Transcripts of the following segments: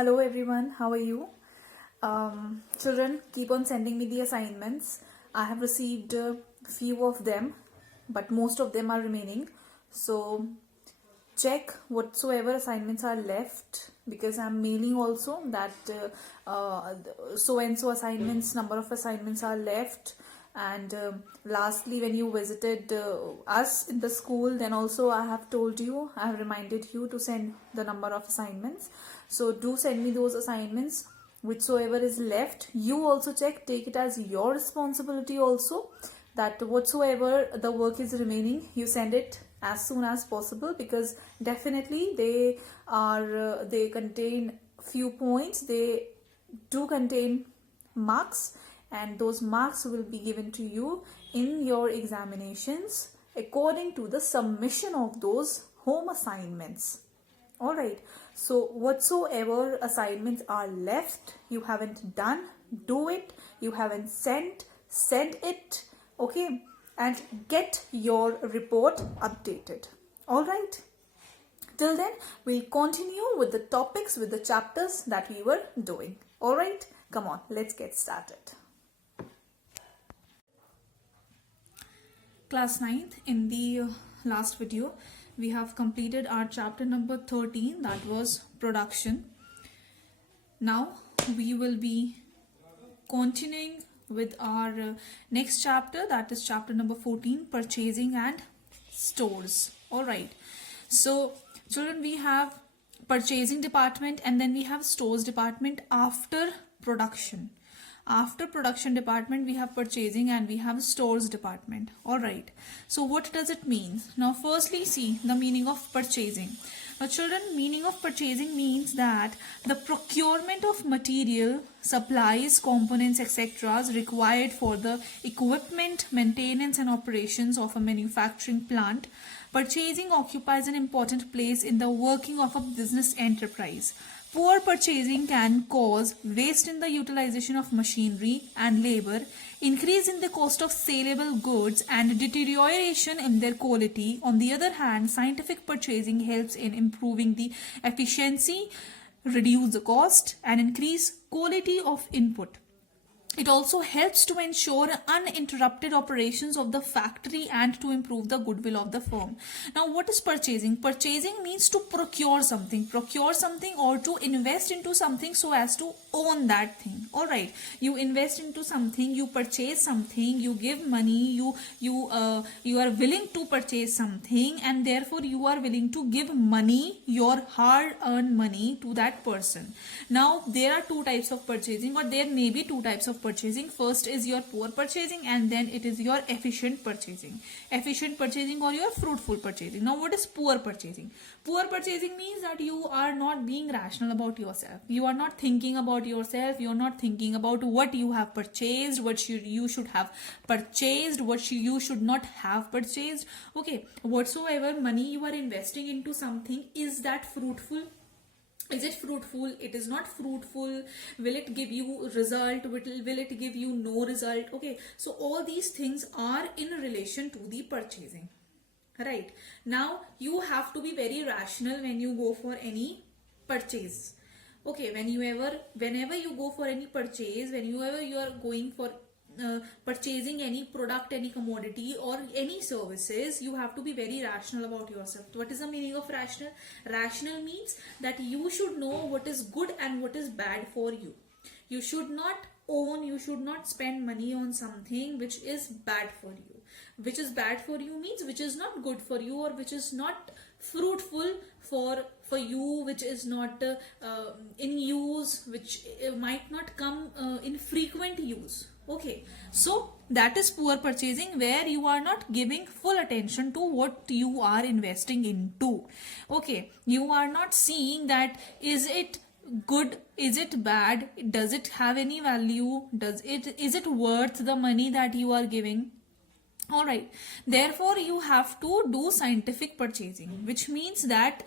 Hello everyone, how are you? Children, keep on sending me the assignments. I have received a few of them, but most of them are remaining. So check whatsoever assignments are left, because I'm mailing also that so and so assignments, number of assignments are left. And lastly, when you visited us in the school, then also I have reminded you to send the number of assignments. So do send me those assignments, whichsoever is left. You also check, take it as your responsibility also, that whatsoever the work is remaining, you send it as soon as possible, because definitely they contain few points, they do contain marks, and those marks will be given to you in your examinations according to the submission of those home assignments. All right, so whatsoever assignments are left, you haven't done, do it. You haven't sent, send it. Okay, and get your report updated. All right, till then we'll continue with the topics, with the chapters that we were doing. All right, come on, let's get started. Class 9th, in the last video we have completed our chapter number 13, that was production. Now we will be continuing with our next chapter, that is chapter number 14, purchasing and stores. All right, so children, we have purchasing department and then we have stores department after production. After production department, we have purchasing and we have stores department. All right, so what does it mean? Now firstly, see the meaning of purchasing. Now children, meaning of purchasing means that the procurement of material, supplies, components, etc. required for the equipment, maintenance and operations of a manufacturing plant. Purchasing occupies an important place in the working of a business enterprise. Poor purchasing can cause waste in the utilization of machinery and labor, increase in the cost of saleable goods, and deterioration in their quality. On the other hand, scientific purchasing helps in improving the efficiency, reduce the cost, and increase quality of input. It also helps to ensure uninterrupted operations of the factory and to improve the goodwill of the firm. Now, what is purchasing? Purchasing means to procure something or to invest into something so as to own that thing. All right, you invest into something, you purchase something, you give money, you are willing to purchase something, and therefore you are willing to give money, your hard-earned money, to that person. Now, there are two types of purchasing, or there may be two types of purchasing. First is your poor purchasing, and then it is your efficient purchasing. Efficient purchasing or your fruitful purchasing. Now, what is poor purchasing? Poor purchasing means that you are not being rational about yourself. You are not thinking about yourself. You are not thinking about what you have purchased, what you should have purchased, what you should not have purchased. Okay, whatsoever money you are investing into something, is that fruitful? Is it fruitful? It is not fruitful. Will it give you result? Will it give you no result? Okay, so all these things are in relation to the purchasing. Right, now you have to be very rational when you go for any purchase. Okay, whenever you go for any purchase, whenever you are going for purchasing any product, any commodity or any services, you have to be very rational about yourself. What is the meaning of rational? Rational means that you should know what is good and what is bad for you. You should not spend money on something which is bad for you. Which is bad for you means which is not good for you, or which is not fruitful for you, which is not in use, which might not come in frequent use. Okay, so that is poor purchasing, where you are not giving full attention to what you are investing into. Okay, you are not seeing that is it good, is it bad, does it have any value, is it worth the money that you are giving? All right, therefore you have to do scientific purchasing, which means that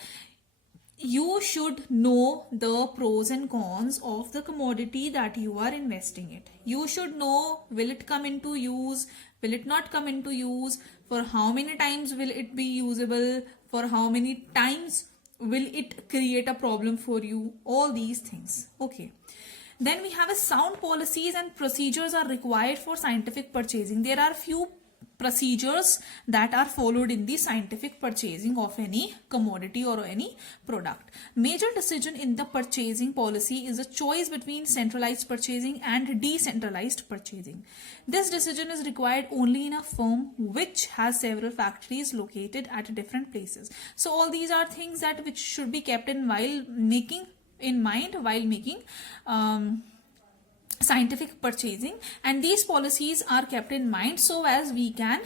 you should know the pros and cons of the commodity that you are investing in. You should know, will it come into use, will it not come into use, for how many times will it be usable, for how many times will it create a problem for you? All these things. Okay. Then we have a sound policies and procedures are required for scientific purchasing. There are few procedures that are followed in the scientific purchasing of any commodity or any product. Major decision in the purchasing policy is a choice between centralized purchasing and decentralized purchasing. This decision is required only in a firm which has several factories located at different places. So all these are things that which should be kept in mind while making scientific purchasing, and these policies are kept in mind so as we can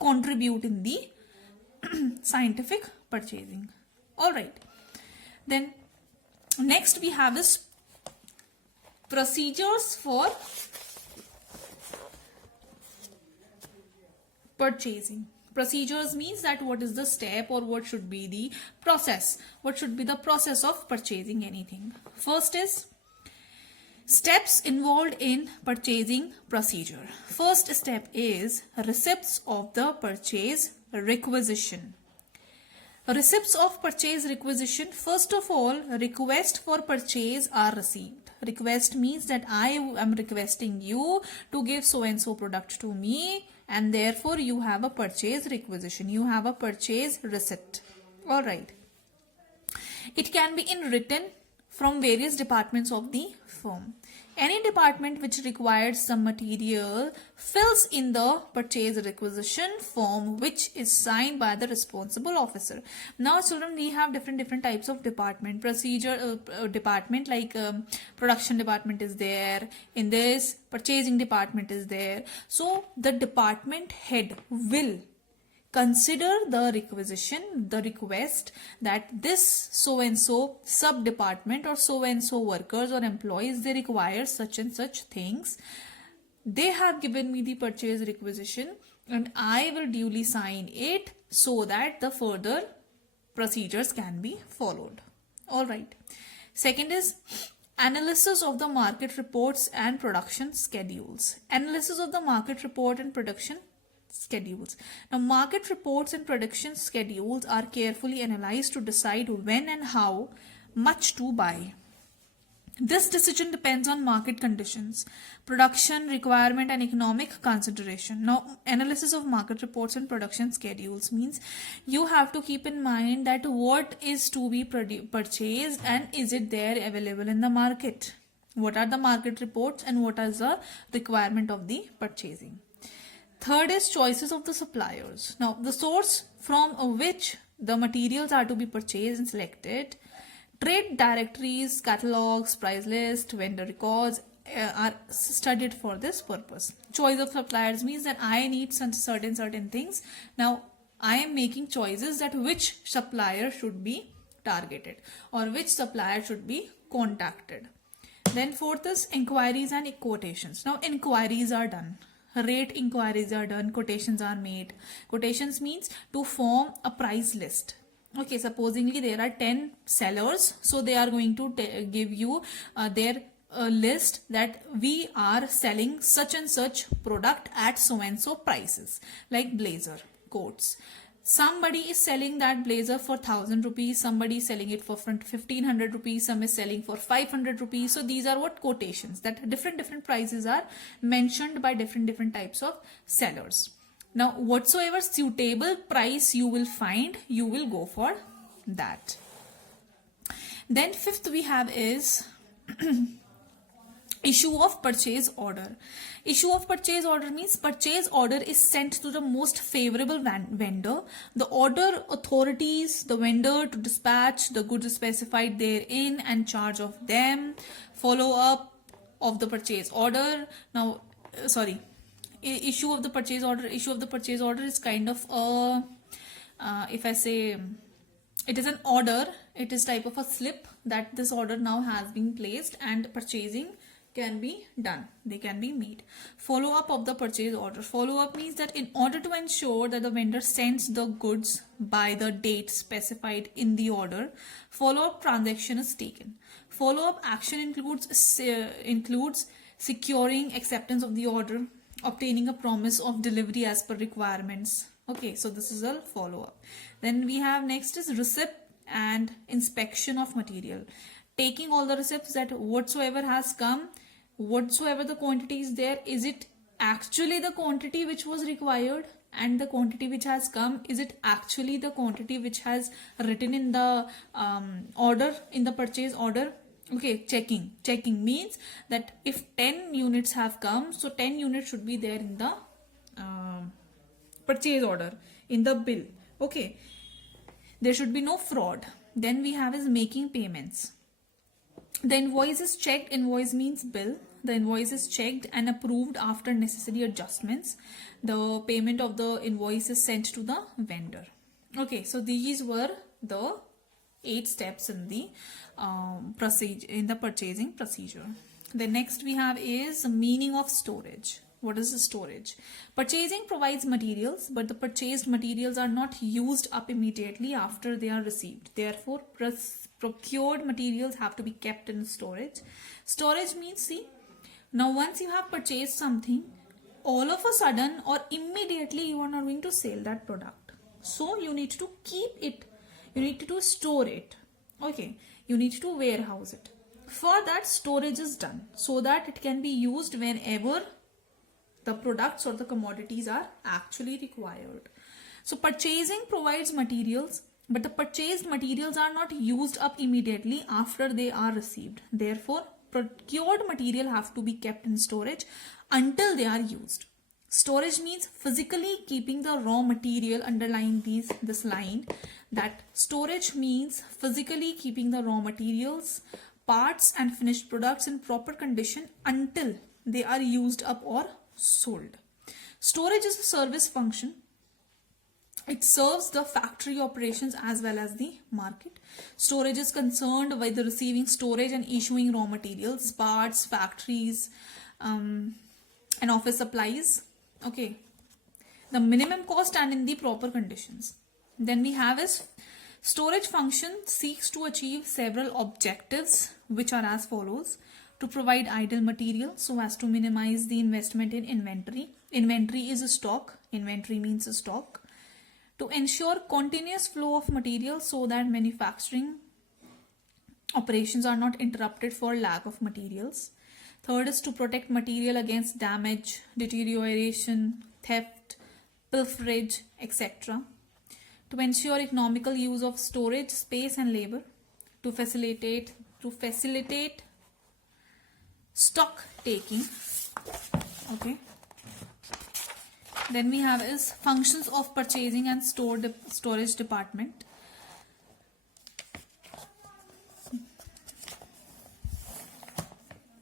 contribute in the scientific purchasing. All right, then next we have this procedures for purchasing. Procedures means that what is the step or what should be the process, of purchasing anything. First is steps involved in purchasing procedure. First step is receipts of the purchase requisition. Receipts of purchase requisition. First of all, request for purchase are received. Request means that I am requesting you to give so and so product to me, and therefore you have a purchase requisition, you have a purchase receipt. All right. It can be in written from various departments of the firm. Any department which requires some material fills in the purchase requisition form which is signed by the responsible officer. Now children, we have different types of department. Department like production department is there, in this purchasing department is there. So the department head will consider the request that this so and so sub department or so and so workers or employees, they require such and such things. They have given me the purchase requisition and I will duly sign it so that the further procedures can be followed. All right. Second is analysis of the market reports and production schedules. Analysis of the market report and production schedules. Now, market reports and production schedules are carefully analyzed to decide when and how much to buy. This decision depends on market conditions, production requirement and economic consideration. Now, analysis of market reports and production schedules means you have to keep in mind that what is to be purchased and is it there available in the market. What are the market reports and what is the requirement of the purchasing. Third is choices of the suppliers. Now, the source from which the materials are to be purchased and selected. Trade directories, catalogs, price list, vendor records are studied for this purpose. Choice of suppliers means that I need some certain things. Now, I am making choices that which supplier should be targeted or which supplier should be contacted. Then fourth is inquiries and quotations. Now, inquiries are done. Rate inquiries are done, quotations are made. Quotations means to form a price list. Okay, supposingly there are 10 sellers, so they are going to give you their list that we are selling such and such product at so and so prices, like blazer, coats. Somebody is selling that blazer for 1,000 rupees, somebody is selling it for 1,500 rupees, some is selling for 500 rupees. So these are what quotations, that different prices are mentioned by different types of sellers. Now, whatsoever suitable price you will find, you will go for that. Then fifth we have is issue of purchase order. Issue of purchase order means purchase order is sent to the most favorable vendor. The order authorities the vendor to dispatch the goods specified therein and charge of them. Follow up of the purchase order. Now, issue of the purchase order. Issue of the purchase order is kind of a, if I say, it is an order. It is type of a slip that this order now has been placed and purchasing can be done. They can be made. Follow up of the purchase order. Follow up means that in order to ensure that the vendor sends the goods by the date specified in the order, follow up transaction is taken. Follow up action includes securing acceptance of the order, obtaining a promise of delivery as per requirements. Okay, so this is a follow-up. Then we have next is receipt and inspection of material. Taking all the receipts that whatsoever has come, whatsoever the quantity is there, is it actually the quantity which was required? And the quantity which has come, is it actually the quantity which has written in the order, in the purchase order? Okay, checking means that if 10 units have come, so 10 units should be there in the purchase order, in the bill. Okay, there should be no fraud. Then we have is making payments. The invoice is checked. Invoice means bill. The invoice is checked and approved after necessary adjustments. The payment of the invoice is sent to the vendor. Okay, so these were the 8 steps in the procedure, in the purchasing procedure. The next we have is meaning of storage. What is the storage? Purchasing provides materials, but the purchased materials are not used up immediately after they are received. Therefore, procured materials have to be kept in storage. Storage means, see, now once you have purchased something, all of a sudden or immediately you are not going to sell that product. So you need to keep it. You need to store it. Okay, you need to warehouse it. For that, storage is done so that it can be used whenever the products or the commodities are actually required. So purchasing provides materials, but the purchased materials are not used up immediately after they are received. Therefore, procured material have to be kept in storage until they are used. Storage means physically keeping the raw material. Underline this line, that storage means physically keeping the raw materials, parts and finished products in proper condition until they are used up or sold. Storage is a service function. It serves the factory operations as well as the market. Storage is concerned with the receiving, storage and issuing raw materials, parts, factories, and office supplies. Okay, the minimum cost and in the proper conditions. Then we have is storage function seeks to achieve several objectives, which are as follows: to provide idle material so as to minimize the investment in inventory. Inventory is a stock. Inventory means a stock. To ensure continuous flow of material so that manufacturing operations are not interrupted for lack of materials. Third is to protect material against damage, deterioration, theft, pilferage, etc. To ensure economical use of storage space and labor. To facilitate stock taking. Okay. Then we have is functions of purchasing and storage department.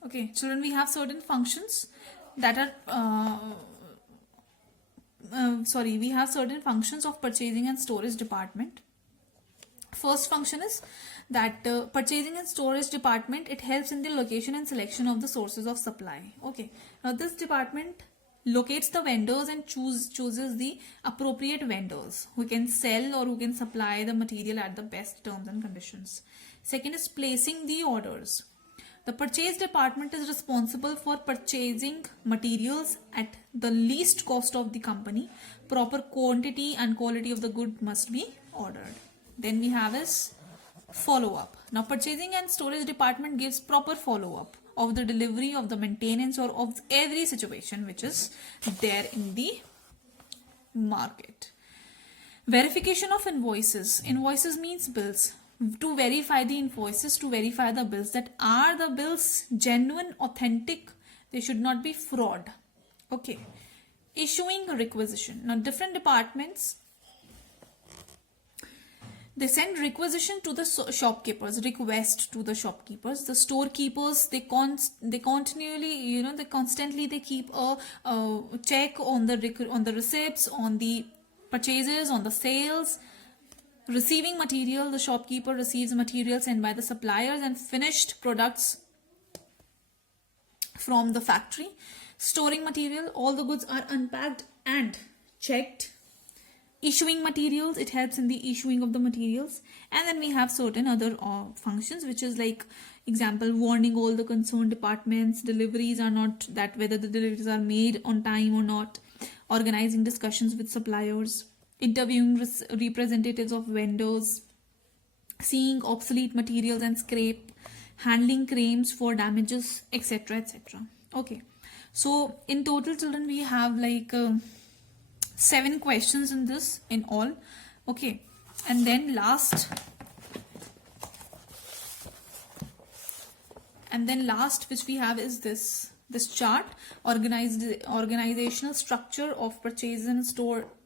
Okay, children, we have certain functions that are we have certain functions of purchasing and storage department. First function is that purchasing and storage department, it helps in the location and selection of the sources of supply. Okay, now this department locates the vendors and chooses the appropriate vendors who can sell or who can supply the material at the best terms and conditions. Second is placing the orders. The purchase department is responsible for purchasing materials at the least cost of the company. Proper quantity and quality of the good must be ordered. Then we have is follow-up. Now purchasing and storage department gives proper follow-up of the delivery, of the maintenance, or of every situation which is there in the market. Verification of invoices. Invoices means bills. To verify the invoices, to verify the bills, that are the bills genuine, authentic, they should not be fraud. Okay. Issuing a requisition. Now different departments, they send requisition to the shopkeepers, request to the shopkeepers. The storekeepers, they continually, they constantly they keep a check on the receipts, on the purchases, on the sales. Receiving material, the shopkeeper receives material sent by the suppliers and finished products from the factory. Storing material, all the goods are unpacked and checked. Issuing materials, it helps in the issuing of the materials. And then we have certain other functions, which is like example, warning all the concerned departments, deliveries are not, that whether the deliveries are made on time or not, organizing discussions with suppliers, interviewing representatives of vendors, seeing obsolete materials and scrap, handling claims for damages, etc., etc. Okay, so in total, children, we have like 7 questions in this in all. Okay, and then last which we have is this chart, organizational structure of purchase and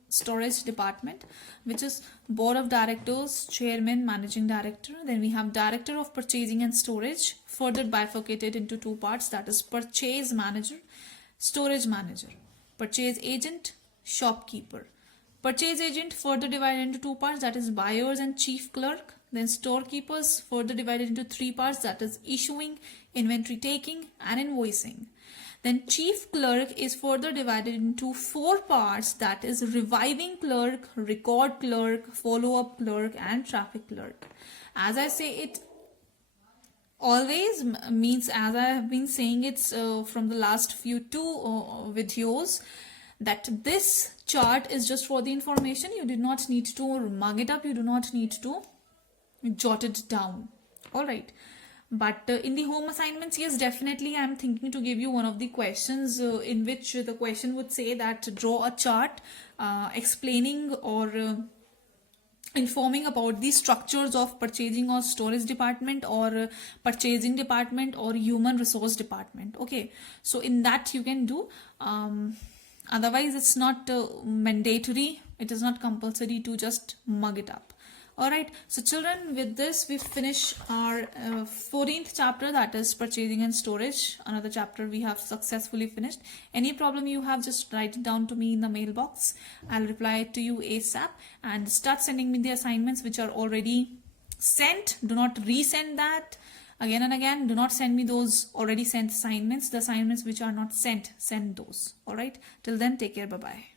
storage department, which is board of directors, chairman, managing director. Then we have director of purchasing and storage, further bifurcated into 2 parts, that is purchase manager, storage manager, purchase agent, shopkeeper. Purchase agent further divided into 2 parts, that is buyers and chief clerk. Then storekeepers further divided into 3 parts, that is issuing, inventory taking, and invoicing. Then chief clerk is further divided into 4 parts, that is reviving clerk, record clerk, follow-up clerk, and traffic clerk. As I say, it always means, as I have been saying it from the last few 2 videos, that this chart is just for the information. You do not need to mug it up, you do not need to jot it down. All right, but in the home assignments, yes, definitely I'm thinking to give you one of the questions in which the question would say that draw a chart explaining or informing about the structures of purchasing or storage department, or purchasing department, or human resource department. Okay, so in that you can do. Otherwise, it's not mandatory. It is not compulsory to just mug it up. Alright, so children, with this we finish our 14th chapter, that is purchasing and storage. Another chapter we have successfully finished. Any problem you have, just write it down to me in the mailbox. I'll reply to you ASAP, and start sending me the assignments which are already sent. Do not resend that again and again. Do not send me those already sent assignments. The assignments which are not sent, send those. Alright, till then, take care. Bye bye.